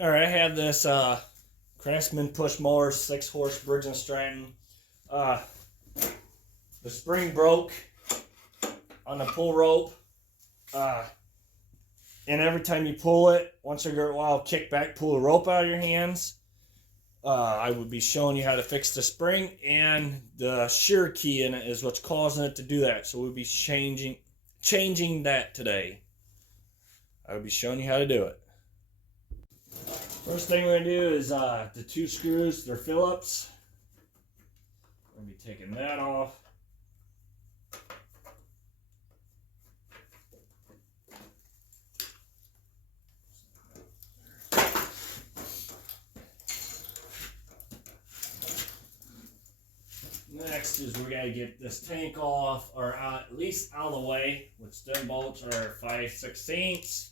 Alright, I have this Craftsman push mower, 6-horse Briggs and Stratton. The spring broke on the pull rope. And every time you pull it, once you go a while, kick back, pull the rope out of your hands. I would be showing you how to fix the spring, and the shear key in it is what's causing it to do that. So we'll be changing that today. I will be showing you how to do it. First thing we're going to do is the 2 screws, they're Phillips. I'm going to be taking that off. Next is we got to get this tank off, or at least out of the way, which them bolts are 5/16.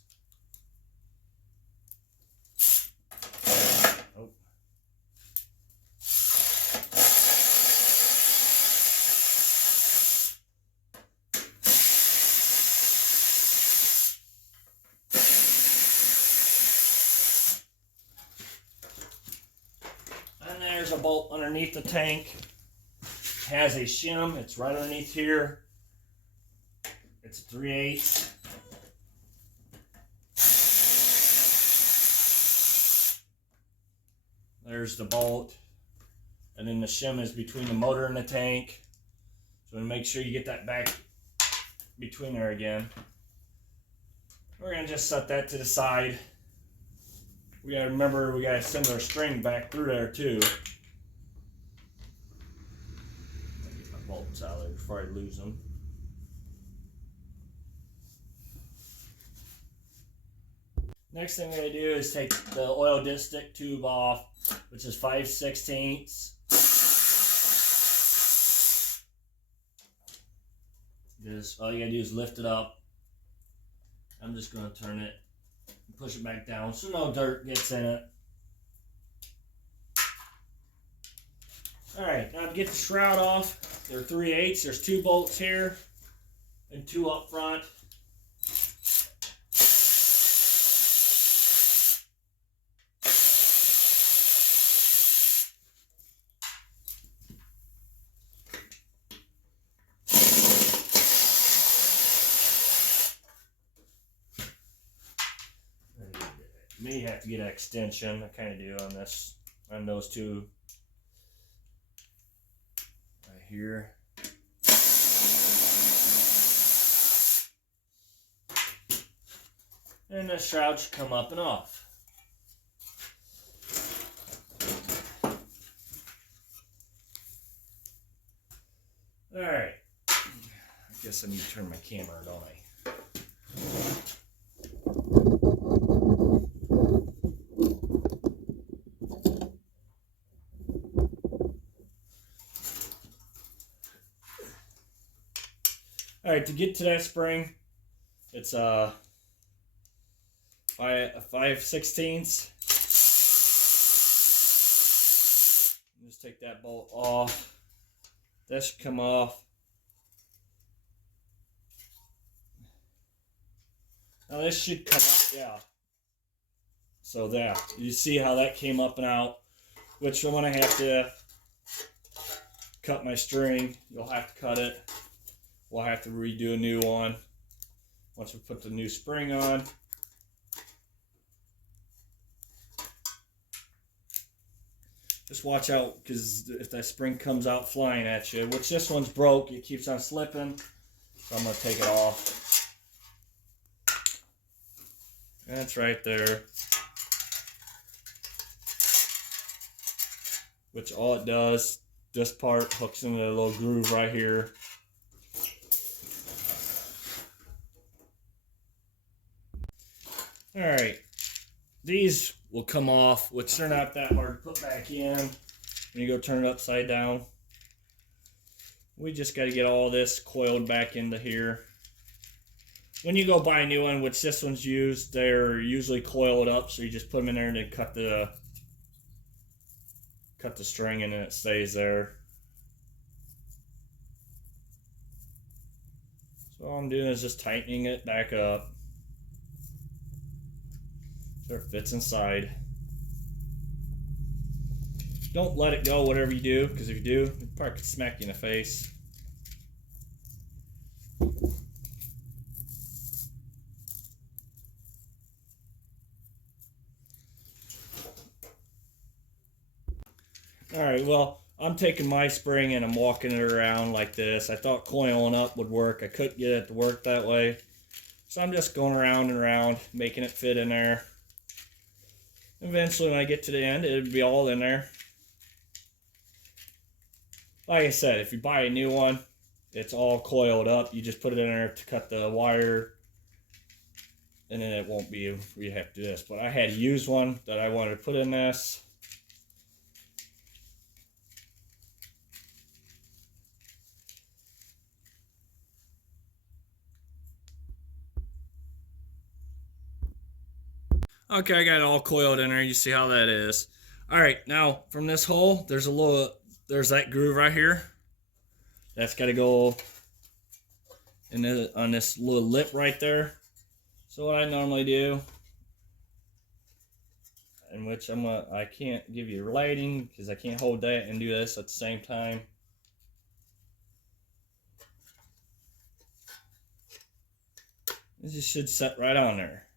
Oh. And there's a bolt underneath the tank. Has a shim. It's right underneath here. It's a 3/8. There's the bolt, and then the shim is between the motor and the tank. So make sure you get that back between there again. We're gonna just set that to the side. We gotta remember we gotta send our string back through there too. Bolts out of there before I lose them. Next thing we're going to do is take the oil dipstick tube off, which is 5/16. This, all you got to do is lift it up. I'm just going to turn it and push it back down so no dirt gets in it. Alright, now to get the shroud off, they're 3/8. There's 2 bolts here and 2 up front. May have to get an extension. I kind of do on this, on those 2. Here. And the shroud should come up and off. Alright. I guess I need to turn my camera, don't I? Alright, to get to that spring, it's a 5/16. Just take that bolt off. That should come off. Now this should come up, yeah. So there, you see how that came up and out, which I'm going to have to cut my string. You'll have to cut it. We'll have to redo a new one once we put the new spring on. Just watch out, because if that spring comes out flying at you, which this one's broke, it keeps on slipping, so I'm going to take it off. That's right there. Which all it does, this part hooks into a little groove right here. Alright, these will come off, which they're not that hard to put back in when you go turn it upside down. We just got to get all this coiled back into here. When you go buy a new one, which this one's used, they're usually coiled up, so you just put them in there and then cut the string and then it stays there. So all I'm doing is just tightening it back up so it fits inside. Don't let it go, whatever you do, because if you do, it probably could smack you in the face. Alright, well, I'm taking my spring and I'm walking it around like this. I thought coiling up would work. I couldn't get it to work that way. So I'm just going around and around, making it fit in there. Eventually, when I get to the end, it'll be all in there. Like I said, if you buy a new one, it's all coiled up. You just put it in there to cut the wire, and then it won't be, you have to do this. But I had a used one that I wanted to put in this. Okay, I got it all coiled in there. You see how that is. All right, now from this hole, there's that groove right here. That's got to go on this little lip right there. So what I normally do, in which I can't give you lighting because I can't hold that and do this at the same time. This should set right on there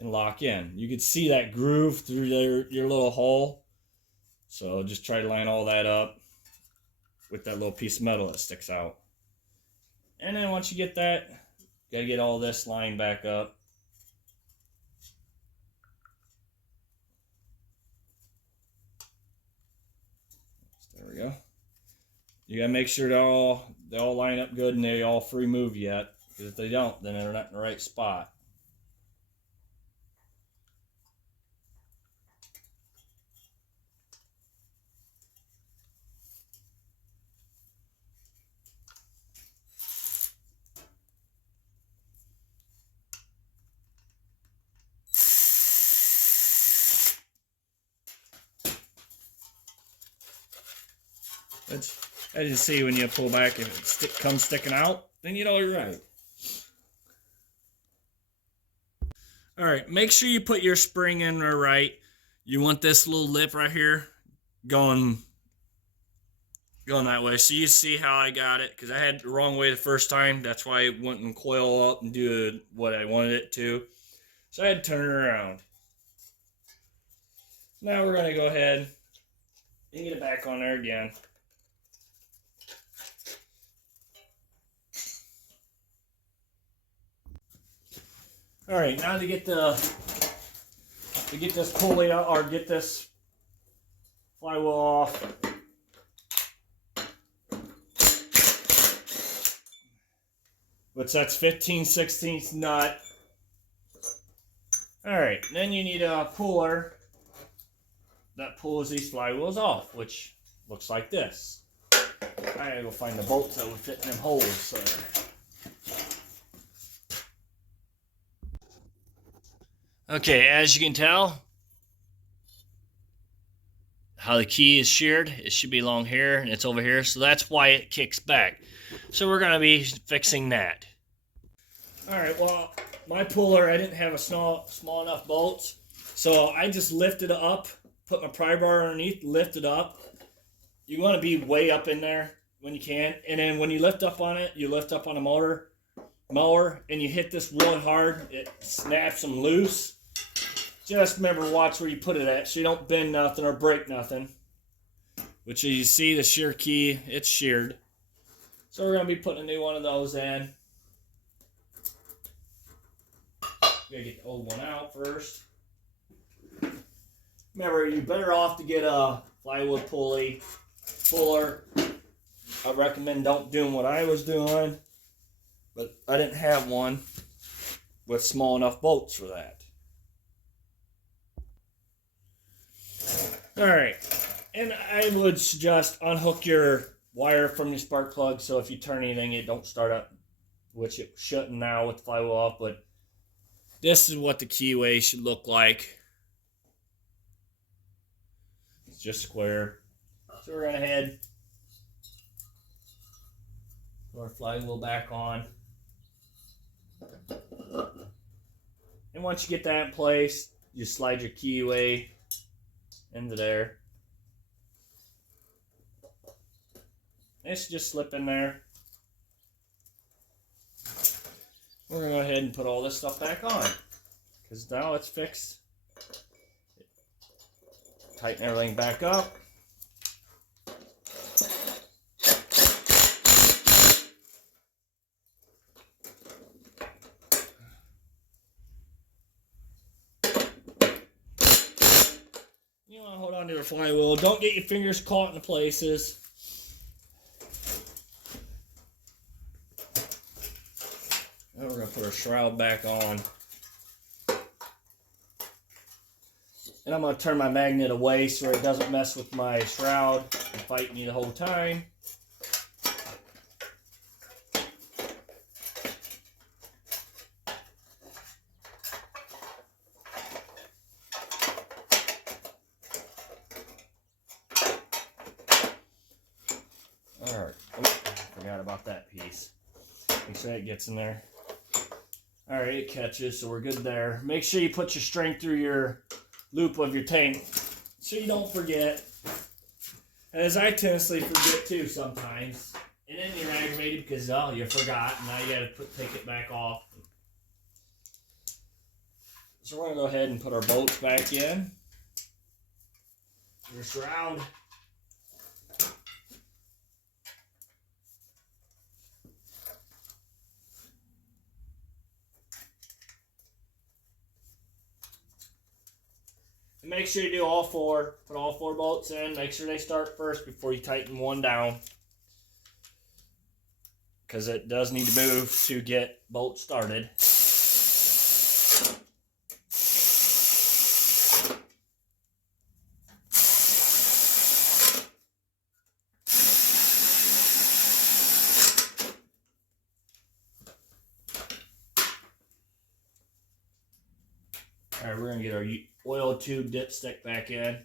and lock in. You can see that groove through your little hole. So just try to line all that up with that little piece of metal that sticks out. And then once you get that, you gotta get all this lined back up. There we go. You gotta make sure they all line up good and they all free move yet. Because if they don't, then they're not in the right spot. As you see, when you pull back, if it comes sticking out, then you know you're right. Alright, make sure you put your spring in there right. You want this little lip right here going that way. So you see how I got it, because I had it the wrong way the first time. That's why it wouldn't coil up and do what I wanted it to. So I had to turn it around. Now we're going to go ahead and get it back on there again. All right, now to get this pulley out, or get this flywheel off. Which that's 15/16 nut. All right, then you need a puller that pulls these flywheels off, which looks like this. I gotta go find the bolts that would fit in them holes. So. Okay, as you can tell, how the key is sheared, it should be along here and it's over here, so that's why it kicks back. So we're going to be fixing that. Alright, well, my puller, I didn't have a small enough bolts, so I just lifted it up, put my pry bar underneath, lift it up. You want to be way up in there when you can, and then when you lift up on it, you lift up on the mower, and you hit this wood hard, it snaps them loose. Just remember, watch where you put it at so you don't bend nothing or break nothing. Which, as you see, the shear key, it's sheared. So we're going to be putting a new one of those in. Gotta get the old one out first. Remember, you're better off to get a plywood puller. I recommend don't doing what I was doing, but I didn't have one with small enough bolts for that. Alright, and I would suggest unhook your wire from your spark plug so if you turn anything it don't start up, which it shouldn't now with the flywheel off, but this is what the keyway should look like. It's just square. So we're going to head our flywheel back on. And once you get that in place, you slide your keyway into there. It's just slip in there. We're going to go ahead and put all this stuff back on, because now it's fixed. Tighten everything back up. You want to hold on to your flywheel. Don't get your fingers caught in the places. Now we're going to put our shroud back on. And I'm going to turn my magnet away so it doesn't mess with my shroud and fight me the whole time. Alright, forgot about that piece. Make sure it gets in there. Alright, it catches, so we're good there. Make sure you put your string through your loop of your tank so you don't forget. As I tendency forget too sometimes. And then you're aggravated because, oh, you forgot, and now you got to take it back off. So we're going to go ahead and put our bolts back in. Your shroud. And make sure you do all four. Put all four bolts in. Make sure they start first before you tighten one down, because it does need to move to get bolts started. All right, we're going to get our oil tube dipstick back in.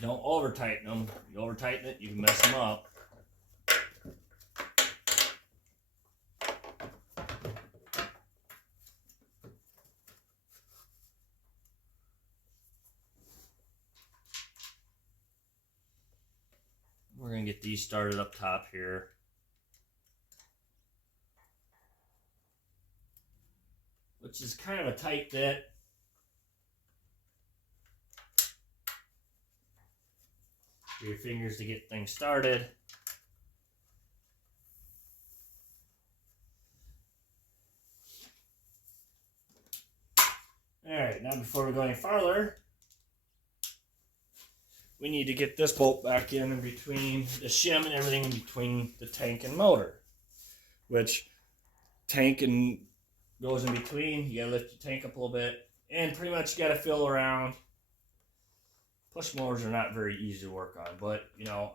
Don't over tighten them. If you over tighten it, you can mess them up. We're going to get these started up top here. Which is kind of a tight bit. For your fingers to get things started. Alright, now before we go any farther, we need to get this bolt back in between the shim and everything in between the tank and motor. Which tank and goes in between. You gotta lift your tank up a little bit. And pretty much you gotta feel around. Push motors are not very easy to work on, but you know,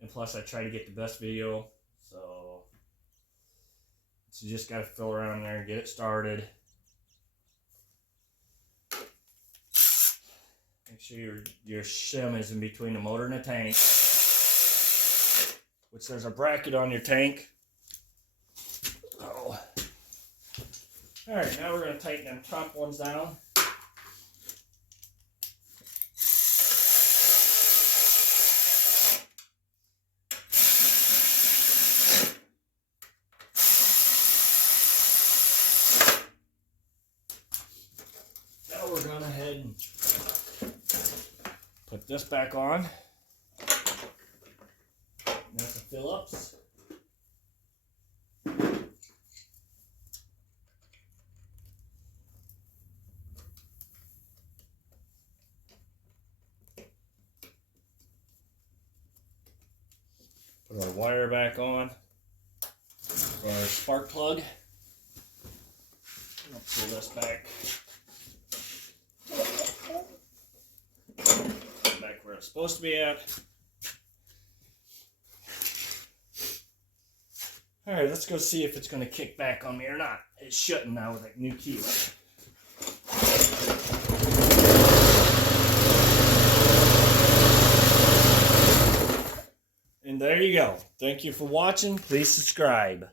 and plus I try to get the best video, so you just gotta fill around there and get it started. Make sure your shim is in between the motor and the tank, which there's a bracket on your tank. Oh. Alright, now we're going to tighten them top ones down. Now we're going to head and put this back on. That's the Phillips. Put our wire back on for our spark plug. I'll pull this back. Back where it's supposed to be at. Alright, let's go see if it's going to kick back on me or not. It shouldn't now with that new key. And there you go. Thank you for watching. Please subscribe.